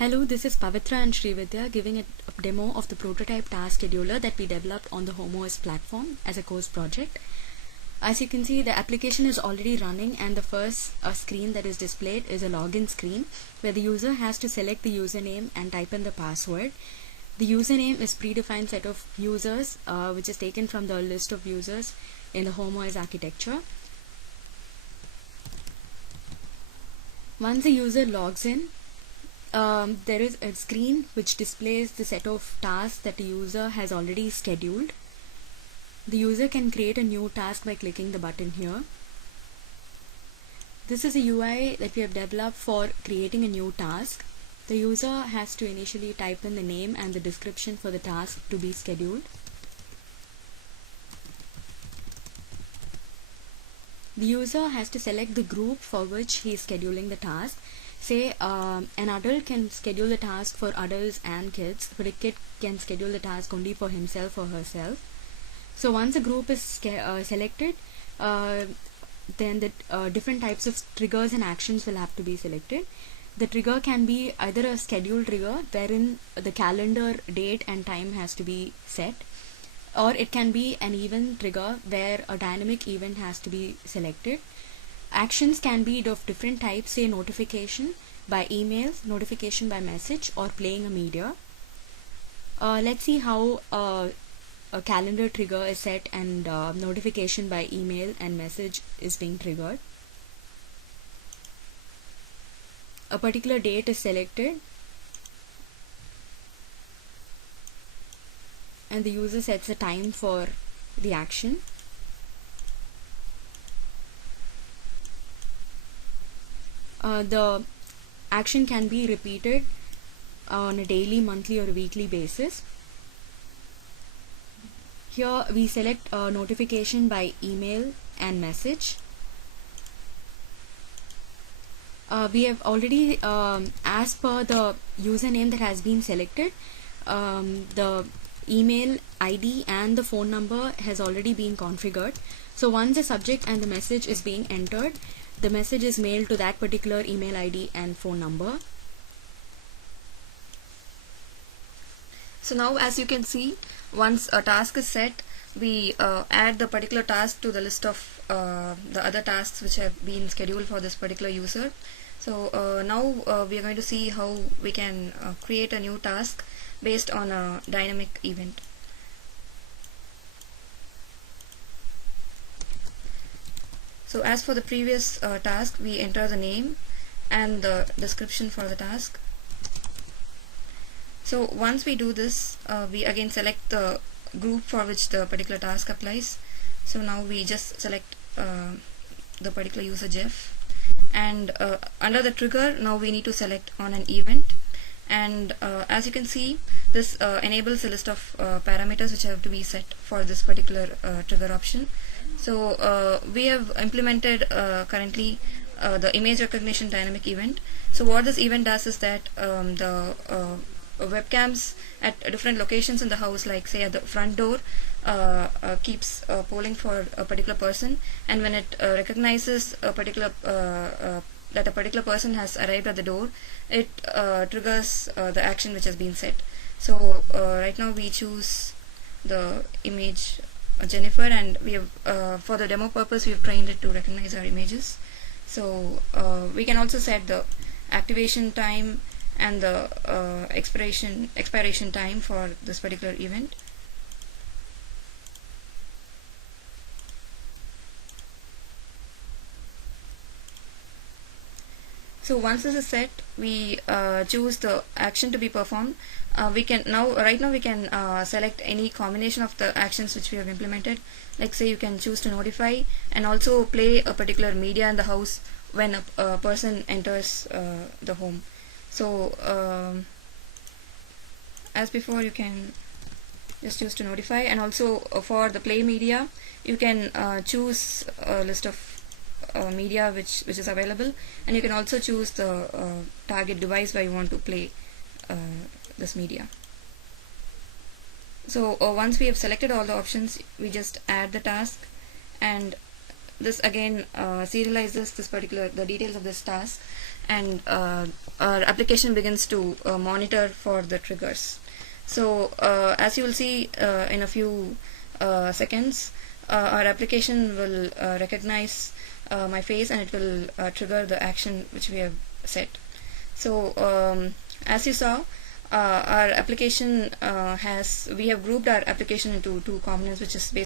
Hello, this is Pavithra and Srividya giving a demo of the prototype task scheduler that we developed on the HomeOS platform as a course project. As you can see, the application is already running, and the first screen that is displayed is a login screen where the user has to select the username and type in the password. The username is predefined set of users which is taken from the list of users in the HomeOS architecture. Once the user logs in, there is a screen which displays the set of tasks that the user has already scheduled. The user can create a new task by clicking the button here. This is a UI that we have developed for creating a new task. The user has to initially type in the name and the description for the task to be scheduled. The user has to select the group for which he is scheduling the task. Say an adult can schedule the task for adults and kids, but a kid can schedule the task only for himself or herself. So once a group is selected, then the different types of triggers and actions will have to be selected. The trigger can be either a scheduled trigger wherein the calendar date and time has to be set, or it can be an event trigger where a dynamic event has to be selected. Actions can be of different types, say notification by email, notification by message, or playing a media. Let's see how a calendar trigger is set and notification by email and message is being triggered. A particular date is selected and the user sets a time for the action. The action can be repeated on a daily, monthly, or a weekly basis. Here we select notification by email and message. We have already, as per the username that has been selected, the email ID and the phone number has already been configured. So once the subject and the message is being entered, the message is mailed to that particular email ID and phone number. So now, as you can see, once a task is set, we add the particular task to the list of the other tasks which have been scheduled for this particular user. So now we are going to see how we can create a new task based on a dynamic event. So as for the previous task, we enter the name and the description for the task. So once we do this, we again select the group for which the particular task applies. So now we just select the particular user Jeff, and under the trigger, now we need to select on an event. And as you can see, this enables a list of parameters which have to be set for this particular trigger option. So we have implemented currently the image recognition dynamic event. So what this event does is that the webcams at different locations in the house, like say at the front door, keeps polling for a particular person, and when it recognizes a particular that a particular person has arrived at the door, it triggers the action which has been set. So right now we choose the image Jennifer, and we have for the demo purpose we have trained it to recognize our images. So we can also set the activation time and the expiration time for this particular event. So once this is set, we choose the action to be performed. We can right now we can select any combination of the actions which we have implemented. Like say you can choose to notify and also play a particular media in the house when a person enters the home. So as before, you can just choose to notify, and also for the play media you can choose a list of media which is available, and you can also choose the target device where you want to play this media. So once we have selected all the options, we just add the task, and this again serializes the details of this task, and our application begins to monitor for the triggers. So as you will see in a few seconds, our application will recognize my face, and it will trigger the action which we have set. So as you saw, our application we have grouped our application into two components, which is basically